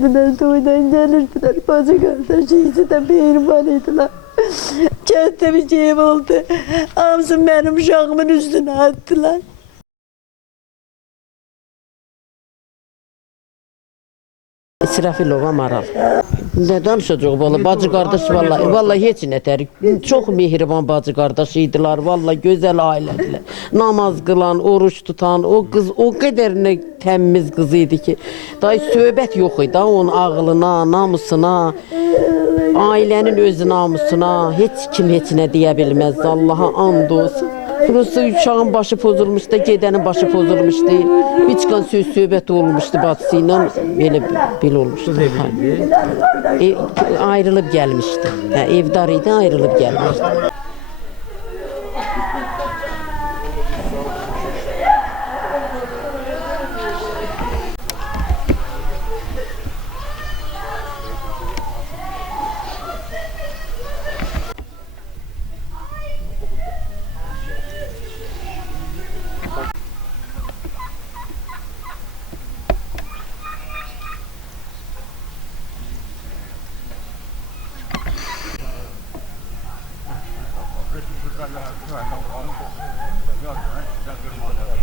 Dediler toydan gelirdiler. Bacı kardeşiydi de mehribanıydılar. Kente bir şey oldu. Hamsın benim uşağımın üstüne attılar. İsrafilova Maral. Ne danışacaq valla bacı qardaş vallahi heç nətər. Çox mehriban bacı qardaş idilər. Vallahi gözəl ailədirlər. Namaz qılan, oruç tutan, o qız o qədər nə təmiz qız idi ki, day söhbət yox idi onun ağlına, namusuna, ailənin öz namusuna heç kim heç nə deyə bilməz. Allaha and olsun. Burası uşağın başı pozulmuşdu, gedənin başı pozulmuşdu. Bir çıxan söz söhbət olmuşdu bacısı ilə, belə olmuşdu. Ayrılıb gəlmişdi. Evdar idi, ayrılıb gəlmişdi.这是在那个突然的黄土，不要人，这样跟猫的。